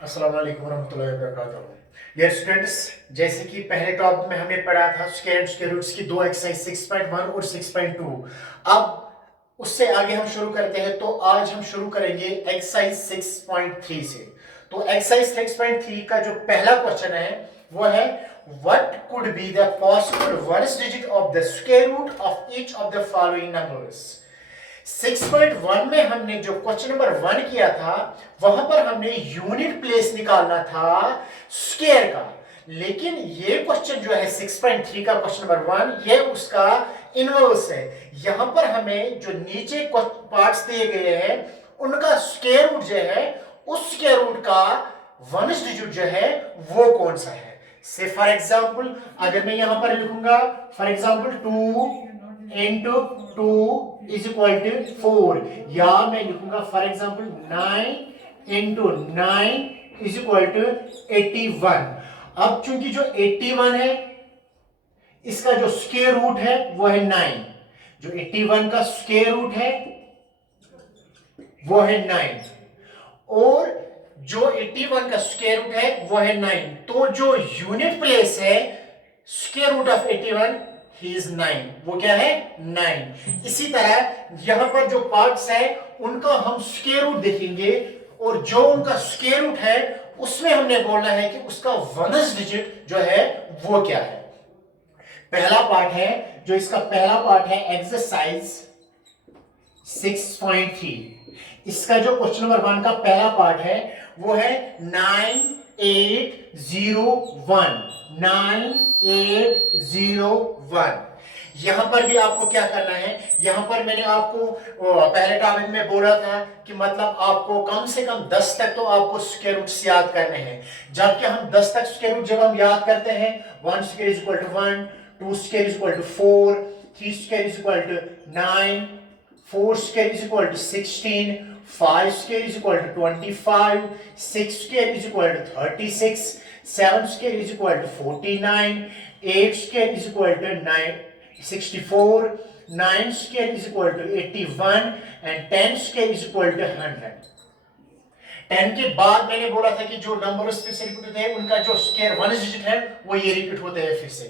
अस्सलाम वालेकुम रहमतुल्लाहि व बरकातहू। डियर स्टूडेंट्स, जैसे कि पहले टॉपिक में हमने पढ़ा था स्क्वायर एंड स्क्वायर रूट्स की दो एक्सरसाइज 6.1 और 6.2। अब उससे आगे हम शुरू करते हैं, तो आज हम शुरू करेंगे एक्सरसाइज 6.3 से। तो एक्सरसाइज 6.3 का जो पहला क्वेश्चन है वो है what could be the possible वनस्ट digit of the square root of each of the following numbers. 6.1 में हमने जो क्वेश्चन नंबर 1 किया था वहां पर हमने यूनिट प्लेस निकालना था स्क्वायर का, लेकिन ये क्वेश्चन जो है 6.3 का क्वेश्चन नंबर 1 ये उसका इनवर्स है। यहां पर हमें जो नीचे पार्ट्स दिए गए हैं उनका स्क्वायर रूट जो है उस स्क्वायर रूट का वनिष्ठ डिजिट जो है वो कौन सा है। से फॉर एग्जांपल अगर मैं यहां पर लिखूंगा for example 2 into 2 is equal to 4, या मैं लिखूंगा for example 9 into 9 is equal to 81। अब चूंकि जो 81 है इसका जो स्क्वायर रूट है वो है 9, जो 81 का स्क्वायर रूट है वो है 9 और जो 81 का स्क्वायर रूट है वो है 9, तो जो यूनिट प्लेस है स्क्वायर रूट ऑफ 81 ही इज 9, वो क्या है 9। इसी तरह यहां पर जो पार्ट्स है उनका हम स्क्वायर रूट देखेंगे और जो उनका स्क्वायर रूट है उसमें हमने बोलना है कि उसका वनस डिजिट जो है वो क्या है। पहला पार्ट है जो इसका पहला पार्ट है एक्सरसाइज 6.3। इसका जो क्वेश्चन नंबर 1 का पहला पार्ट है वो है 9801 9801। यहां पर भी आपको क्या करना है, यहां पर मैंने आपको पहले टॉपिक में बोला था कि मतलब आपको कम से कम 10 तक तो आपको स्क्वायर रूट्स याद करने हैं। जबकि हम 10 तक स्क्वायर रूट जब हम याद करते हैं 1 square is equal to 1, 2 square is equal to 4, 3 square is equal to 9, 4 square is equal to 16, 5 square is equal to 25, 6 square is equal to 36, 7 square is equal to 49, 8 square is equal to 64, 9 square is equal to 81 and 10 square is equal to 100। 10 के बाद मैंने बोला था कि जो number फिर से repeat होते हैं उनका जो स्क्वायर वन डिजिट है वो ये रिपीट होते हैं फिर से।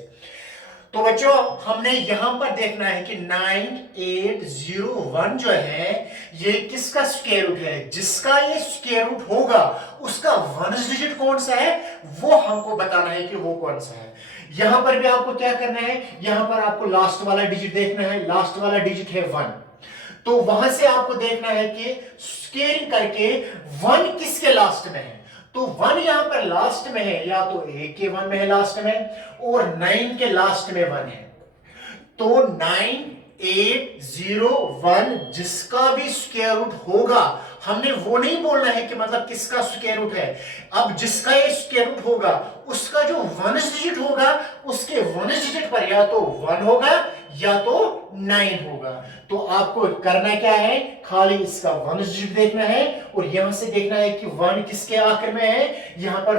तो बच्चों हमने यहां पर देखना है कि 9801 जो है ये किसका स्क्वायर रूट है, जिसका ये स्क्वायर रूट होगा उसका वनस डिजिट कौन सा है वो हमको बताना है कि वो कौन सा है। यहां पर भी आपको क्या करना है, यहां पर आपको लास्ट वाला डिजिट देखना है, लास्ट वाला डिजिट है 1, तो वहां से आपको देखना है कि स्क्वायरिंग करके 1 किसके लास्ट में है। तो 1 यहां पर लास्ट में है, या तो ए के 1 में है लास्ट में और 9 के लास्ट में 1 है। तो 9801 जिसका भी स्क्वायर रूट होगा हमने वो नहीं बोलना है कि मतलब किसका स्क्वायर रूट है। अब जिसका ये स्क्वायर रूट होगा उसका जो वनस डिजिट होगा उसके वनस डिजिट पर या तो 1 होगा या तो 9 होगा। तो आपको करना क्या है, खाली इसका वनस डिजिट देखना है और यहां से देखना है कि 1 किसके आखिर में है, यहां पर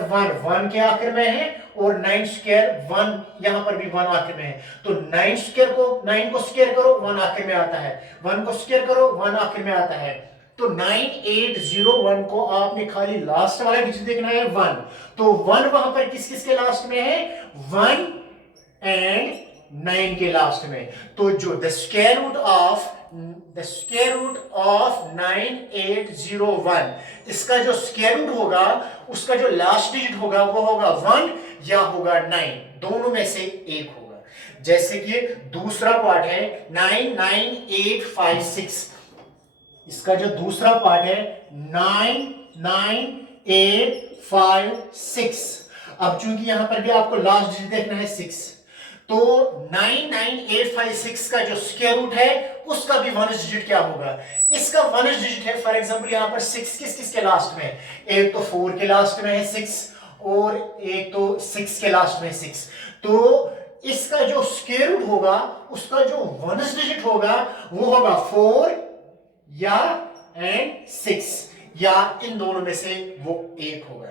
1 के आखिर में है और 9 स्क्वायर 1 यहां पर भी 1 आखिर में है। तो 9 स्क्वायर को 9 को स्क्वायर करो 1 आखिर में आता है, 1 को स्क्वायर करो 1 आखिर में आता है। तो 9801 को आपने खाली लास्ट वाला डिजिट देखना है 1, तो 1 वहां पर किस किस के लास्ट में है 1 एंड 9 के लास्ट में। तो जो द स्क्वायर रूट ऑफ 9801 इसका जो स्क्वायर रूट होगा उसका जो लास्ट डिजिट होगा वो होगा 1 या होगा 9, दोनों में से एक होगा। जैसे कि दूसरा पार्ट है 99856, इसका जो दूसरा पार्ट है 99856। अब चूंकि यहां पर भी आपको लास्ट डिजिट देखना है 6, तो 99856 का जो स्क्वायर रूट है उसका भी वनस डिजिट क्या होगा, इसका वनस डिजिट है फॉर एग्जांपल यहां पर 6 किस किस के लास्ट में, एक तो 4 के लास्ट में है 6 और एक तो 6 के लास्ट में 6। तो इसका जो स्क्वायर रूट होगा उसका जो वनस डिजिट होगा वो होगा 4 या एंड 6, या इन दोनों में से वो एक होगा।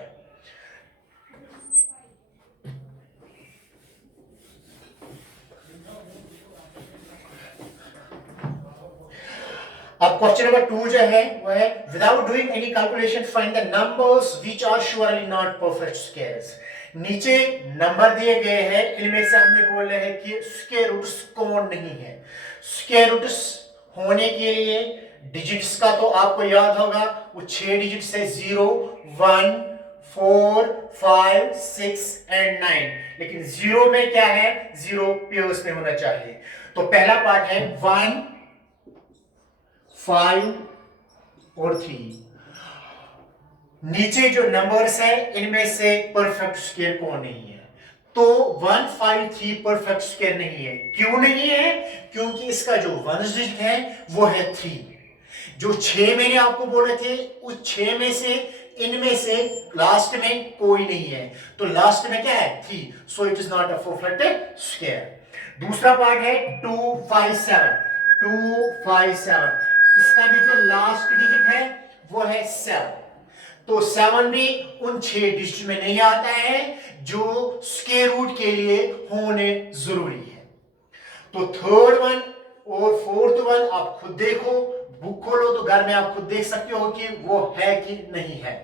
अब क्वेश्चन नंबर 2 जो है वो है without doing any calculation find the numbers which are surely not perfect squares. नीचे नंबर दिए गए हैं, इनमें से हमने बोले हैं कि स्क्वायर रूट्स कौन नहीं है। स्क्वायर रूट्स होने के लिए डिजिट्स का तो आपको याद होगा, वो 6 डिजिट्स है, 0 1 4 5 6 एंड 9। लेकिन 0 में क्या है, 0 पेयर्स में होना चाहिए। तो पहला पार्ट है 1 5 और 3। नीचे जो नंबर्स है इनमें से परफेक्ट स्क्वायर कौन नहीं है, तो 1 5 3 परफेक्ट स्क्वायर नहीं है। क्यों नहीं है, क्योंकि इसका जो वन डिजिट है वो है 3। जो 6 मैंने आपको बोले थे उस 6 में से इनमें से लास्ट में कोई नहीं है, तो लास्ट में क्या है 3, so it is not a perfect square. दूसरा पार्ट है 2 5 7। 2 5 7 इसका भी जो लास्ट डिजिट है वो है 7, तो 7 भी उन 6 डिजिट में नहीं आता है जो स्क्वायर रूट के लिए होने जरूरी है। तो थर्ड वन और फोर्थ वन आप खुद देखो, बुक खोलो तो घर में आप खुद देख सकते हो कि वो है कि नहीं है।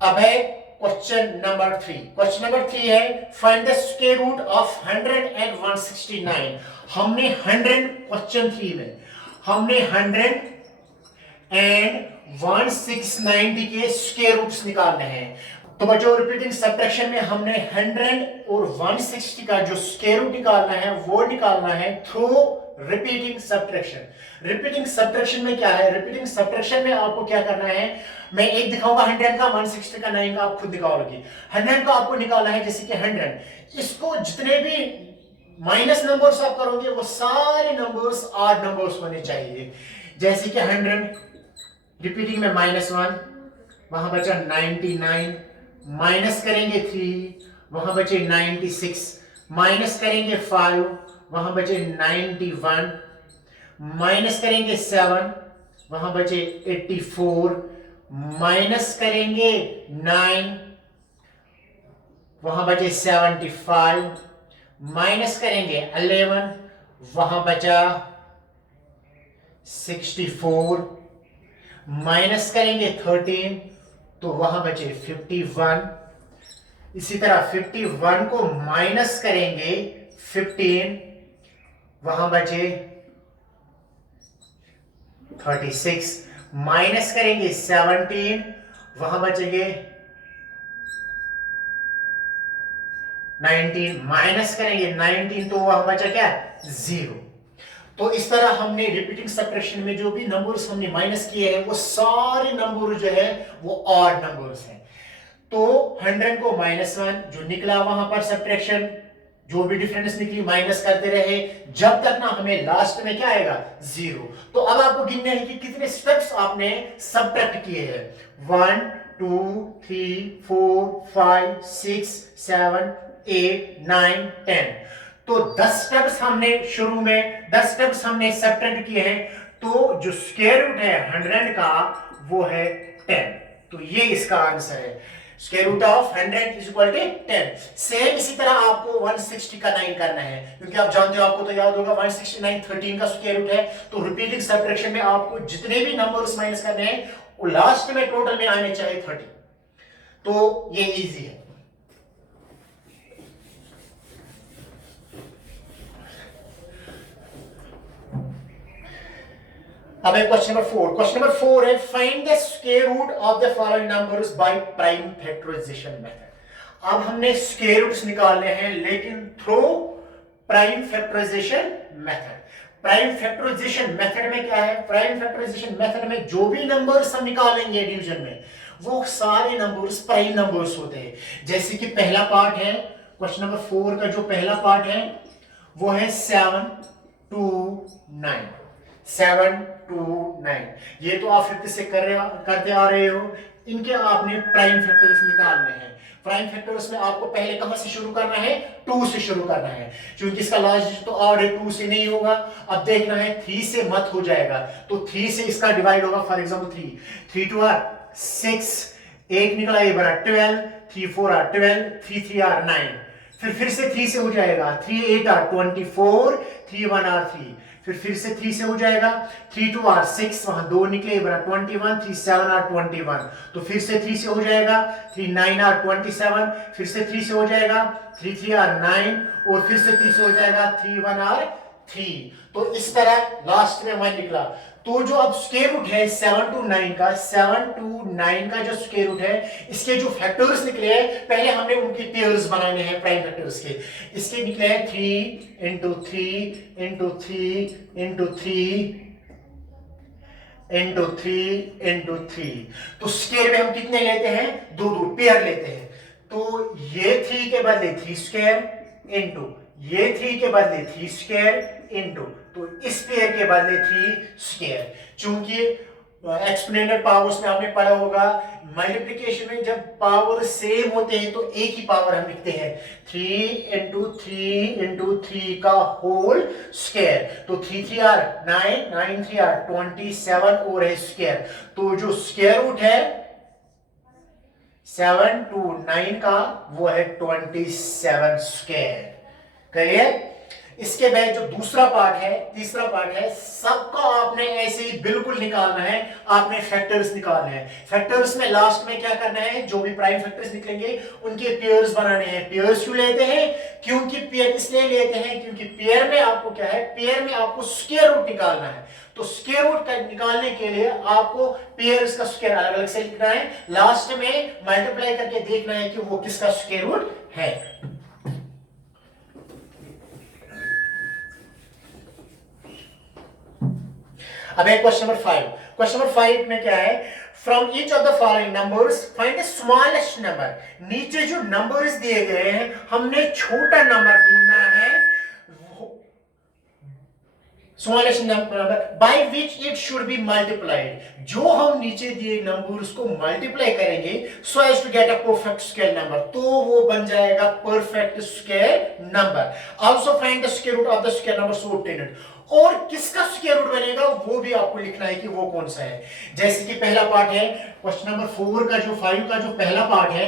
अब है क्वेश्चन नंबर 3। क्वेश्चन नंबर 3 है find the square root of 100 and 169। हमने 100 क्वेश्चन 3 में हमने 100 एंड 1690 के स्क्वायर रूट्स निकालने हैं। तो बच्चों रिपीटिंग सब्ट्रैक्शन में हमने 100 और 160 का जो स्क्वायर रूट निकालना है वो निकालना है through repeating subtraction. Repeating subtraction में क्या है, रिपीटिंग सब्ट्रैक्शन में आपको क्या करना है, मैं एक दिखाऊंगा 100 का, 160 का, 9 का आप खुद निकालोगे। 100 का आपको निकालना है, जैसे कि 100 इसको जितने भी माइनस नंबर्स आप करोगे वो सारे नंबर्स ऑड नंबर्स होने चाहिए। जैसे कि 100 रिपीटिंग में -1, वहां बचा 99, माइनस करेंगे 3, वहां बचे 96, माइनस करेंगे 5, वहां बचे 91, माइनस करेंगे 7, वहां बचे 84, माइनस करेंगे 9, वहां बचे 75, माइनस करेंगे 11, वहां बचा 64, माइनस करेंगे 13 तो वहां बचे 51। इसी तरह 51 को माइनस करेंगे 15, वहां बचे 36, माइनस करेंगे 17, वहां बचेंगे 19, माइनस करेंगे 19 तो वहां बचा क्या 0। तो इस तरह हमने रिपीटिंग सब्ट्रैक्शन में जो भी नंबर्स हमने माइनस किए हैं वो सारे नंबर जो है वो ऑड नंबर्स हैं। तो 100 को -1 जो निकला वहां पर सब्ट्रैक्शन जो भी डिफरेंस निकली माइनस करते रहे जब तक ना हमें लास्ट में क्या आएगा 0। तो अब आपको गिनना है कि कितने स्टेप्स आपने सब्ट्रैक्ट किए हैं। 1 2 3 4 5 6 7 8 9 10। तो 10 स्टेप्स हमने शुरू में 10 स्टेप्स हमने सब्ट्रैक्ट किए हैं। तो जो स्क्वायर रूट है 100 का वो है 10। तो ये इसका आंसर है, square root of 100 is equal to 10। Same इसी तरह आपको 160 का 9 करना है, क्योंकि आप जानते हो, आपको तो याद होगा 169 13 का स्क्वायर रूट है। तो रिपीटिंग सब्ट्रैक्शन में आपको जितने भी नंबर्स माइनस करने हैं वो लास्ट में टोटल में आने चाहिए 30। तो ये इजी है। अब क्वेश्चन नंबर 4। क्वेश्चन नंबर 4 है find the square root of the following numbers by prime factorization method. अब हमने स्क्वायर रूट्स निकालने हैं लेकिन through prime factorization method. Prime factorization method में क्या है, प्राइम फैक्टराइजेशन मेथड में जो भी नंबर्स हम निकालेंगे डिवीजन में वो सारे नंबर्स प्राइम नंबर्स होते हैं। जैसे कि पहला पार्ट है क्वेश्चन नंबर 4 का, जो पहला पार्ट है वो है 7 2 9। 7 2 9 ये तो आप 50 से करते आ रहे हो। इनके आपने प्राइम फैक्टर्स निकालने हैं। प्राइम फैक्टर्स में आपको पहले कहां से शुरू करना है, 2 से शुरू करना है, क्योंकि इसका लास्ट तो ऑड है, 2 से नहीं होगा। अब देखना है 3 से मत हो जाएगा, तो 3 से इसका डिवाइड होगा। फॉर एग्जांपल 3 2 आर 6, 8 निकला, ये बना 12, 3 4 आर 12, 3 3 आर 9, फिर से 3 से हो जाएगा, 3 8 आर 24, 3 1 आर 3, फिर से 3 से हो जाएगा, 3 2 आर 6, वहां 2 निकले बना 21, 3 7 आर 21, तो फिर से 3 से हो जाएगा, 3 9 आर 27, फिर से 3 से हो जाएगा, 3 3 आर 9, और फिर से 3 से हो जाएगा, 3 1 आर 3। तो इस तरह लास्ट में 1 निकला। तो जो अब स्क्वायर रूट है 7 टू 9 का, 7 टू 9 का जो स्क्वायर रूट है, इसके जो फैक्टर्स निकले हैं, पहले हमने उनके पेयर्स बनाने हैं प्राइम फैक्टर्स के। इसके निकले हैं 3 into 3 into 3 into 3 into 3 into 3। तो स्क्वायर में हम कितने लेते हैं, दो दो पेयर लेते हैं। तो ये 3 के बदले 3 स्क्वायर इंटू ये 3 के बदले 3 स्क्वायर इंटू, तो इस पेयर के बदले 3 स्क्वायर। चूंकि एक्सपोनेंशियल पावर्स में आपने पढ़ा होगा, मल्टीप्लिकेशन में जब पावर सेम होते हैं तो एक ही पावर हम लिखते हैं, 3 इंटू 3 इंटू 3 का होल स्क्वायर। तो 3 3 आर 9, 9 3 आर 27 और है स्क्वायर। तो जो स्क्वायर रूट है 7 टू 9 का वो है 27 स्क्वायर। क्लियर? इसके बाद जो दूसरा पार्ट है, तीसरा पार्ट है, सबका आपने ऐसे ही बिल्कुल निकालना है। आपने फैक्टर्स निकालने हैं। फैक्टर्स में लास्ट में क्या करना है, जो भी प्राइम फैक्टर्स निकलेंगे उनके पेयर्स बनाने हैं। पेयर्स क्यों लेते हैं, क्योंकि पेयर इसलिए लेते हैं क्योंकि पेयर में आपको क्या है, पेयर में आपको स्क्वायर रूट निकालना है। तो स्क्वायर रूट निकालने के लिए आपको पेयर्स का स्क्वायर अलग अलग से लिखना है, लास्ट में मल्टीप्लाई करके देखना है कि वो किसका स्क्वायर रूट है। अब क्वेश्चन नंबर 5। क्वेश्चन नंबर 5 में क्या है, from each of the following numbers find the smallest number. नीचे जो नंबर्स दिए गए हैं, हमने छोटा नंबर ढूंढना है, smallest number by which it should be multiplied. जो हम नीचे दिए नंबर्स को मल्टीप्लाई करेंगे so as to get a perfect square number, तो वो बन जाएगा perfect square number. Also find the square root of the square number so obtained. और किसका स्क्वायर रूट बनेगा वो भी आपको लिखना है कि वो कौन सा है। जैसे कि पहला पार्ट है क्वेश्चन नंबर 4 का, जो 5 का जो पहला पार्ट है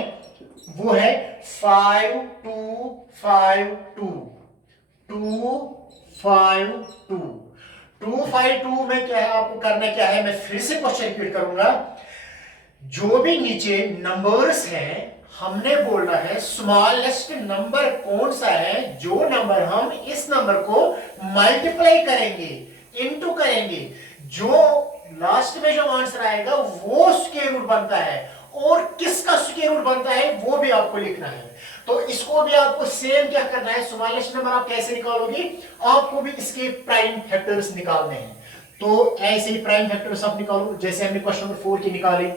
वो है 5 2 5 2 2 5 2 2 5 2 में क्या है, आपको करना क्या है, मैं फिर से क्वेश्चन रिपीट करूंगा। जो भी नीचे नंबर्स हैं, हमने बोलना है स्मॉलेस्ट नंबर कौन सा है, जो नंबर हम इस नंबर को मल्टीप्लाई करेंगे, इनटू करेंगे, जो लास्ट में जो आंसर आएगा वो स्क्वायर रूट बनता है। और किसका स्क्वायर रूट बनता है वो भी आपको लिखना है। तो इसको भी आपको सेम क्या करना है, स्मॉलेस्ट नंबर आप कैसे निकालोगे, आपको भी इसके प्राइम फैक्टर्स निकालने हैं। तो ऐसे ही प्राइम फैक्टर्स आप निकालो, जैसे हमने क्वेश्चन नंबर 4 के निकाले,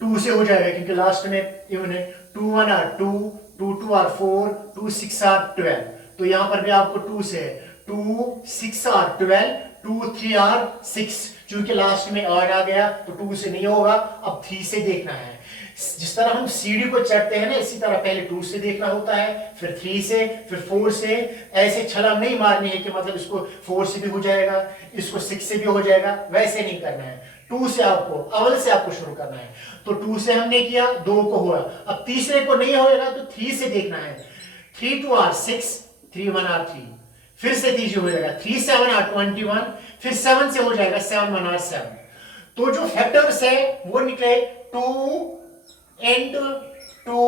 2 से हो जाएगा क्योंकि लास्ट में इवन है, 2 1 आर 2, 2 2 आर 4, 2 6 आर 12। तो यहां पर भी आपको 2 से 2 6 आर 12, 2 3 आर 6, क्योंकि लास्ट में आर आ गया तो 2 से नहीं होगा, अब 3 से देखना है। जिस तरह हम सीढ़ी को चढ़ते हैं ना, इसी तरह पहले 2 से देखना होता है, फिर 3 से, फिर 4 से। ऐसे छलांग नहीं मारनी है कि मतलब इसको 4 से भी हो जाएगा, इसको 6 से भी हो जाएगा, वैसे नहीं करना है। 2 से आपको अव्वल से आपको शुरू करना है। तो 2 से हमने किया, 2 को हुआ, अब तीसरे को नहीं होएगा तो 3 से देखना है। 3 2 आर 6, 3 1 आर 3, फिर से 3 हो जाएगा, 3 7 आर 21, फिर 7 से हो जाएगा, 7 1 आर 7। तो जो फैक्टर्स है वो निकले 2 इंटू 2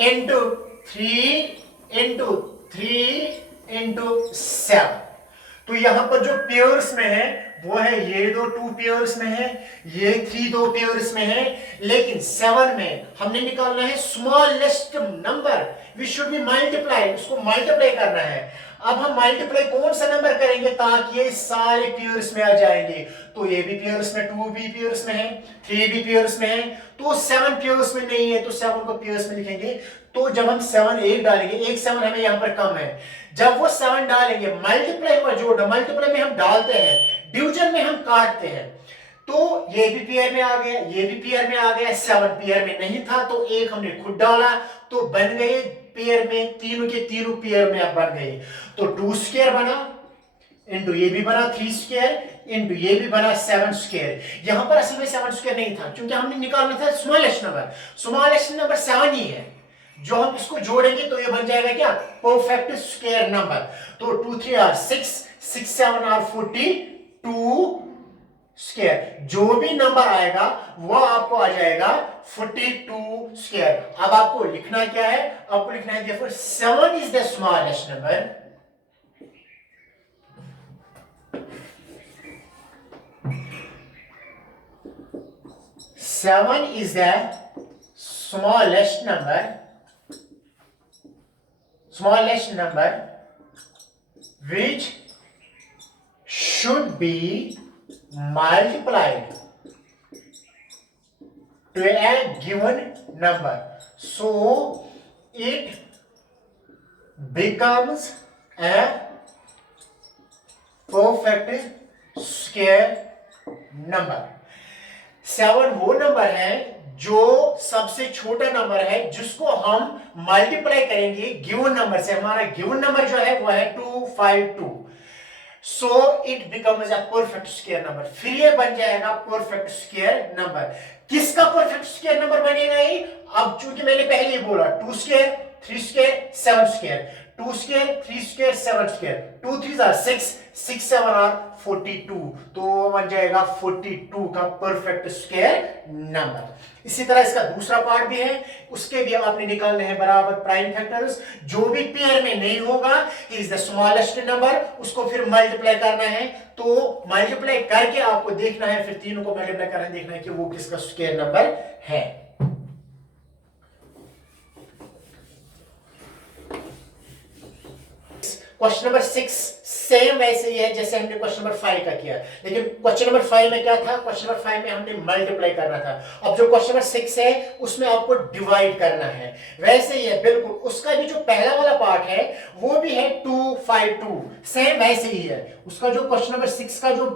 इंटू 3 इंटू 3 इंटू 7। तो यहां पर जो पेयर्स में है वो है ये 2 पेयर्स में है, ये 3 2 पेयर्स में है, लेकिन 7 में हमने निकालना है smallest number, we should be multiply, उसको मल्टीप्लाई करना है। अब हम मल्टीप्लाई कौन सा नंबर करेंगे ताकि ये सारे पेयर्स में आ जाएंगे। तो ये भी पेयर्स में, 2 भी पेयर्स में है, 3 भी पेयर्स में है, तो 7 पेयर्स में नहीं है, तो 7 को पेयर्स में लिखेंगे। तो जब हम 7 एक डालेंगे, एक 7 हमें यहां पर कम है, जब वो 7 डालेंगे, मल्टीप्लाई में जोड़, मल्टीप्लाई में हम डालते हैं, डिवीजन में हम काटते हैं, तो ये भी पेयर में आ गया, ये भी पेयर में आ गया, 7 पेयर में नहीं था तो एक हमने खुद डाला, तो बन गए पेयर में, तीनों के तीनों पेयर में अब बन गए। तो 2 स्क्वायर बना, इंटू ये भी बना 3 स्क्वायर, इंटू ये भी बना 7 स्क्वायर। यहां पर असल में 7 स्क्वायर नहीं था क्योंकि हमने निकालना था स्मॉलेस्ट नंबर। स्मॉलेस्ट नंबर 7 ही है। जो हम इसको जोड़ेंगे तो ये बन जाएगा क्या, परफेक्ट स्क्वायर नंबर। तो 2 3 आर 6, 6 7 आर 42 स्क्वायर। जो भी नंबर आएगा वो आपको आ जाएगा 42 स्क्वायर। अब आपको लिखना क्या है, आपको लिखना है देखो 7 is the smallest number, 7 is the smallest number which should be multiplied to a given number. So it becomes a perfect square number. 7 वो नंबर है जो सबसे छोटा नंबर है जिसको हम मल्टीप्लाई करेंगे गिवन नंबर से। हमारा गिवन नंबर जो है वो है 252। So it becomes a perfect square number. फिर ये बन जाएगा परफेक्ट स्क्वायर नंबर। किसका परफेक्ट स्क्वायर नंबर बनेगा ये, अब चूंकि मैंने पहले ही बोला 2 square 3 square 7 square, 2 square 3 square 7 square, 2 3 are 6, 6 7 are 42। तो बन जाएगा 42 का परफेक्ट स्क्वायर नंबर। इसी तरह इसका दूसरा पार्ट भी है, उसके भी आपने निकालने हैं बराबर प्राइम फैक्टर्स। जो भी पेयर में नहीं होगा इज द स्मॉलेस्ट नंबर, उसको फिर मल्टीप्लाई करना है। तो मल्टीप्लाई करके आपको देखना है, फिर तीनों को मल्टीप्लाई करना है, देखना है कि वो किसका स्क्वायर नंबर है। क्वेश्चन नंबर 6 सेम वैसे ही है जैसे हमने क्वेश्चन नंबर 5 का किया, लेकिन क्वेश्चन नंबर 5 में क्या था, क्वेश्चन नंबर 5 में हमने मल्टीप्लाई करना था। अब जो क्वेश्चन नंबर 6 है उसमें आपको डिवाइड करना है। वैसे ही है बिल्कुल, उसका भी जो पहला वाला पार्ट है वो भी है 252, सेम वैसे ही है। उसका जो क्वेश्चन नंबर 6 का जो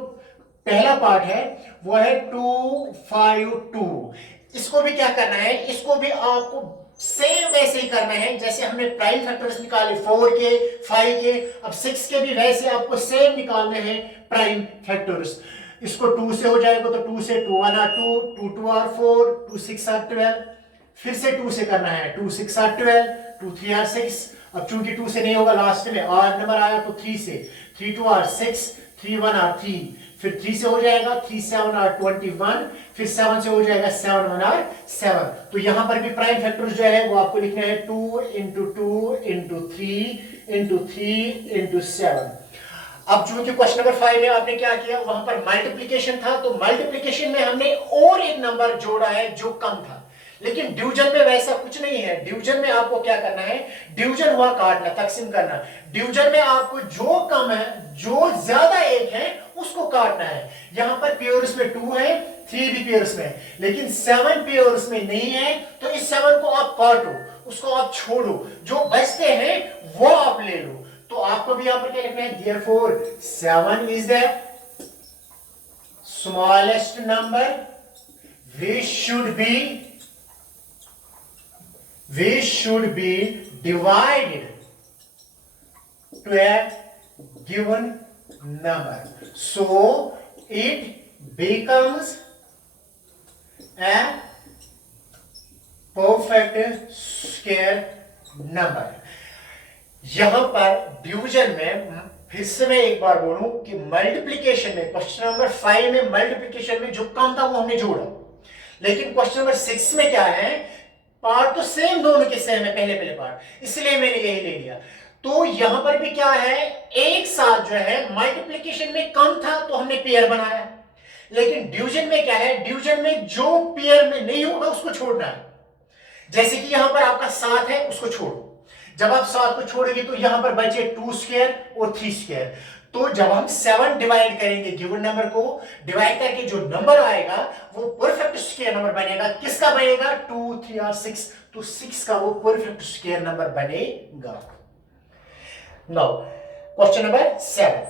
पहला पार्ट है वो है 252। इसको भी क्या करना है, इसको भी आपको सेम वैसे ही करना है जैसे हमने प्राइम फैक्टर्स निकाले 4 के 5 के, अब 6 के भी वैसे आपको सेम निकालने हैं प्राइम फैक्टर्स। इसको 2 से हो जाएगा तो 2 से 2 1 आर 2, 2 2 आर 4, 2 6 आर 12, फिर से 2 से करना है 2 6 आर 12, 2 3 आर 6। अब चूंकि 2 से नहीं होगा, लास्ट में आर नंबर आया तो 3 से 3 2 आर 6, 3 1 आर 3, फिर 3 से हो जाएगा 3 7 आर 21, फिर 7 से हो जाएगा 7 1 आर 7। तो यहां पर भी प्राइम फैक्टर्स जो है वो आपको लिखना है 2 इंटू 2 इंटू 3 इंटू 3 इंटू 7। अब चूंकि क्वेश्चन नंबर 5 में आपने क्या किया, वहां पर मल्टीप्लीकेशन था, तो मल्टीप्लीकेशन में हमने और एक नंबर जोड़ा है जो कम था। लेकिन डिवीजन में वैसा कुछ नहीं है। डिवीजन में आपको क्या करना है, डिवीजन हुआ काटना, तकसीम करना। डिवीजन में आपको जो कम है, जो ज्यादा एक है उसको काटना है। यहां पर पेयर्स में 2 है, 3 भी पेयर्स में, लेकिन 7 पेयर्स में नहीं है। तो इस 7 को आप काटो, उसको आप छोड़ो, जो बचते हैं वो आप ले लो। तो आपको भी यहां पर क्या लिखना है, therefore 7 is the smallest number which should be divided to a given number. So it becomes a perfect square number. यहां पर डिवीजन में फिर से मैं एक बार बोलूं कि मल्टीप्लिकेशन में, क्वेश्चन नंबर 5 में मल्टीप्लिकेशन में जो कम था वो हमने जोड़ा, लेकिन क्वेश्चन नंबर 6 में क्या है, पार्ट तो सेम, दोनों के सेम है पहले पार्ट, इसलिए मैंने यही ले लिया। तो यहां पर भी क्या है, एक साथ जो है मल्टीप्लिकेशन में कम था तो हमने पेयर बनाया, लेकिन डिवीजन में क्या है, डिवीजन में जो पेयर में नहीं होगा उसको छोड़ना है। जैसे कि यहां पर आपका 7 है, उसको छोड़ो। जब आप 7 को छोड़ेंगे तो यहां पर बचे 2 स्क्वायर और 3 स्क्वायर। तो जब हम 7 डिवाइड करेंगे गिवन नंबर को, डिवाइड करके जो नंबर आएगा वो परफेक्ट स्क्वायर नंबर बनेगा। किसका बनेगा, 2 3 और 6, तो 6 का वो परफेक्ट स्क्वायर नंबर बनेगा। Now question number 7,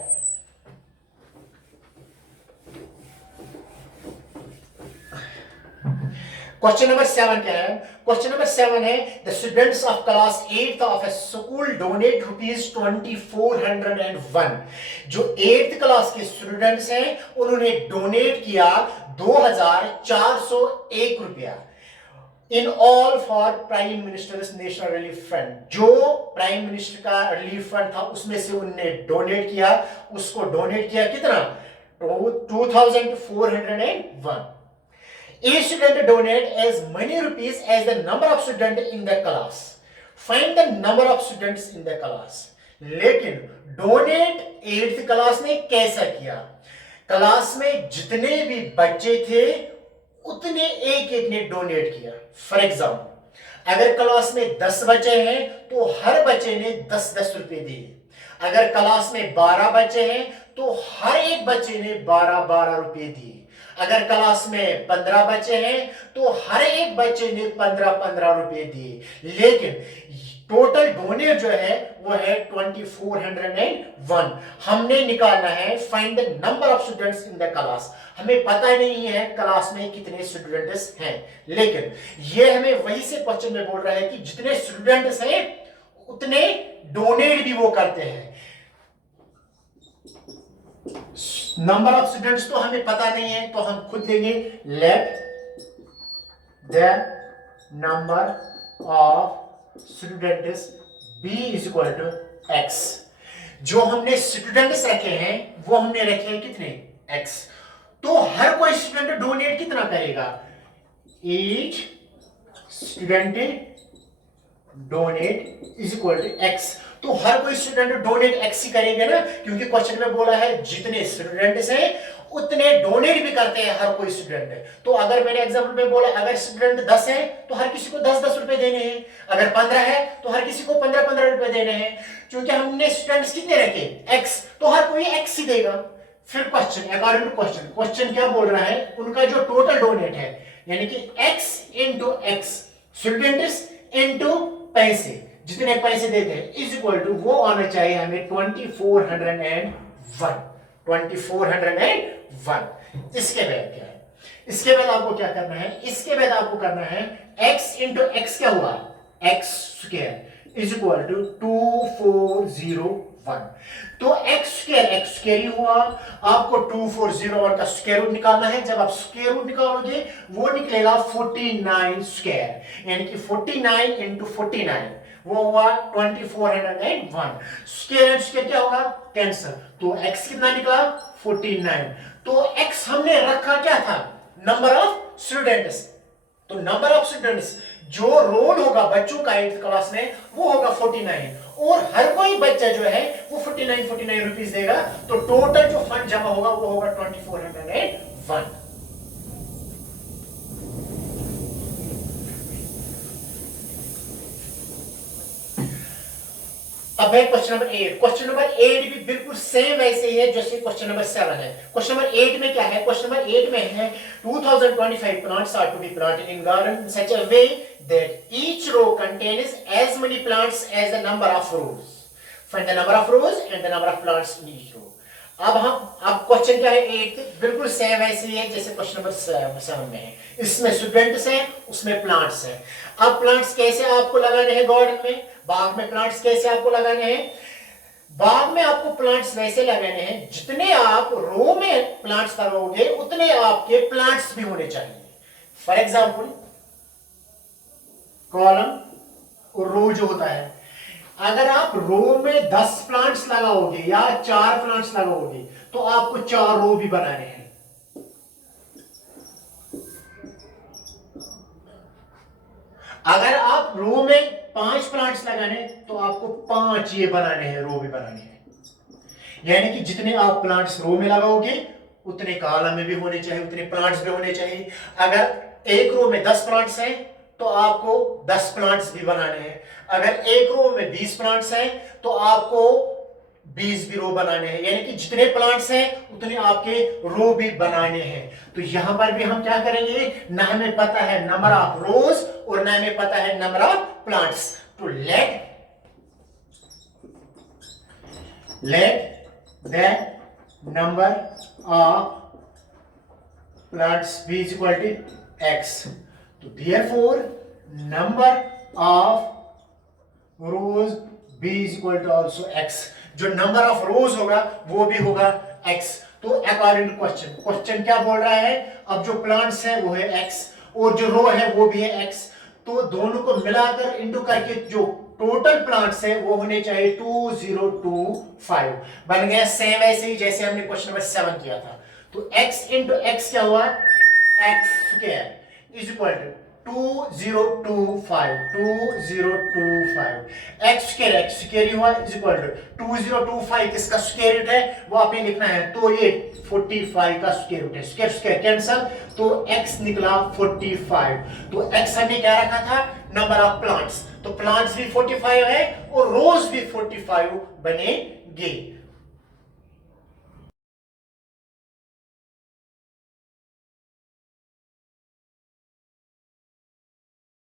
question number 7 क्या है? क्वेश्चन नंबर 7 है the students of class 8th of A school donate ₹2401। जो 8th क्लास के स्टूडेंट्स हैं उन्होंने डोनेट किया 2401 रुपया in all for prime ministers national relief fund. जो प्राइम मिनिस्टर का रिलीफ फंड था उसमें से उन्होंने डोनेट किया, उसको डोनेट किया कितना? 2401। Each student donate as many rupees as the number of students in the class. Find the number of students in the class. लेकिन डोनेट 8th क्लास ने कैसा किया? क्लास में जितने भी बच्चे थे उतने एक एक ने डोनेट किया। फॉर एग्जाम्पल, अगर क्लास में 10 बच्चे हैं तो हर बच्चे ने 10-10 रुपए दिए। अगर क्लास में 12 बच्चे हैं तो हर एक बच्चे ने 12-12 रुपए दिए। अगर क्लास में 15 बच्चे हैं तो हर एक बच्चे ने 15-15 रुपए दिए। लेकिन टोटल डोनेट जो है वो है 2401। हमने निकालना है find the number of students in the class. हमें पता नहीं है क्लास में कितने स्टूडेंट्स हैं, लेकिन ये हमें वही से क्वेश्चन में बोल रहा है कि जितने स्टूडेंट्स हैं उतने डोनेट भी वो करते हैं। नंबर ऑफ स्टूडेंट्स तो हमें पता नहीं है तो हम खुद देंगे let the number of students be is equal to X. जो हमने स्टूडेंट्स रखे हैं वो हमने रखे हैं कितने? एक्स। तो हर कोई स्टूडेंट डोनेट कितना करेगा? Each student donate is equal to X. तो हर कोई स्टूडेंट डोनेट एक्स ही करेंगे ना, क्योंकि क्वेश्चन में बोला है जितने स्टूडेंट्स हैं उतने डोनेट भी करते हैं हर कोई स्टूडेंट। तो अगर मैंने एग्जांपल में बोला अगर स्टूडेंट 10 है तो हर किसी को 10-10 रुपए देने हैं, अगर 15 है तो हर किसी को 15-15 रुपए देने हैं। क्योंकि हमने स्टूडेंट्स कितने रखे? एक्स, तो हर कोई एक्स ही देगा। फिर क्वेश्चन अकॉर्डिंग टू क्वेश्चन क्या बोल रहा है? उनका जो टोटल डोनेट है यानी कि x into x, students into पैसे, जितने पैसे देते हैं इज इक्वल टू वो आना चाहिए हमें 2401। इसके बाद क्या है? इसके बाद आपको क्या करना है? इसके बाद आपको करना है x इंटू एक्स क्या हुआ? X square is equal to 2401। तो एक्स स्क्वायर ही हुआ। आपको 2401 का स्क्वायर रूट निकालना है। जब आप स्क्वायर रूट निकालोगे वो निकलेगा 49 स्क्वायर, यानी कि 49 इंटू 49 वो हुआ 2401। स्क्वायर स्क्वायर क्या होगा? कैंसिल। तो x कितना निकला? 49। तो x हमने रखा क्या था? Number of students. तो नंबर ऑफ स्टूडेंट्स जो रोल होगा बच्चों का 8th क्लास में वो होगा 49, और हर कोई बच्चा जो है वो 49 रुपीस देगा। तो टोटल जो फंड जमा होगा वो होगा 2401। अब है क्वेश्चन नंबर 8। क्वेश्चन नंबर 8 भी बिल्कुल सेम वैसे ही है जैसे क्वेश्चन नंबर 7 है। क्वेश्चन नंबर 8 में क्या है? क्वेश्चन नंबर 8 में है 2025 plants are to be planted in garden in such a way that each row contains as many plants as the number of rows. Find the number of rows and the number of plants in each row. अब question क्या है? 8 बिल्कुल same वैसे ही है जैसे question number 7 में है। इसमें स्टूडेंट्स हैं, उसमें प्लांट्स हैं। अब प्लांट्स कैसे आपको लगाने हैं गार्डन में? बाग में प्लांट्स कैसे आपको लगाने हैं? बाग में आपको प्लांट्स वैसे लगाने हैं जितने आप रो में प्लांट्स लगाओगे उतने आपके प्लांट्स भी होने चाहिए। फॉर एग्जाम्पल कॉलम और रो जो होता है, अगर आप रो में 10 प्लांट्स लगाओगे या 4 प्लांट्स लगाओगे तो आपको 4 रो भी बनाने हैं। अगर आप रो में 5 प्लांट्स लगाने तो आपको 5 ये बनाने हैं, रो भी बनाने हैं। यानी कि जितने आप प्लांट्स रो में लगाओगे उतने कॉलम में भी होने चाहिए, उतने प्लांट्स भी होने चाहिए। अगर एक रो में 10 प्लांट्स हैं तो आपको 10 प्लांट्स भी बनाने हैं। अगर एक रो में 20 प्लांट्स हैं तो आपको 20 भी रो बनाने हैं। यानी कि जितने प्लांट्स हैं उतने आपके रो भी बनाने हैं। तो यहां पर भी हम क्या करेंगे? ना हमें पता है नंबर ऑफ रोज और ना हमें पता है नंबर ऑफ प्लांट्स। तो let the number of plants be is equal to X. तो therefore number of rows b is equal to also x, जो नंबर ऑफ रोज होगा वो भी होगा x। तो अकॉर्डिंग टू क्वेश्चन, क्वेश्चन क्या बोल रहा है, अब जो प्लांट्स है वो है x और जो रो है वो भी है x, तो दोनों को मिलाकर इंटू करके जो टोटल प्लांट्स है वो होने चाहिए 2025। बन गया सेम वैसे ही जैसे हमने क्वेश्चन नंबर 7 किया था। तो x इंटू x क्या हुआ, x square is equal to 2025 x square ही हुआ इज इक्वल टू 2025 किसका स्क्वायर रूट है वो आपने लिखना है, तो ये 45 का स्क्वायर रूट है, स्क्वायर स्क्वायर कैंसल, तो x निकला 45। तो x हमने क्या रखा था, नंबर ऑफ प्लांट्स, तो प्लांट्स भी 45 है और रोज भी 45 बनेंगे।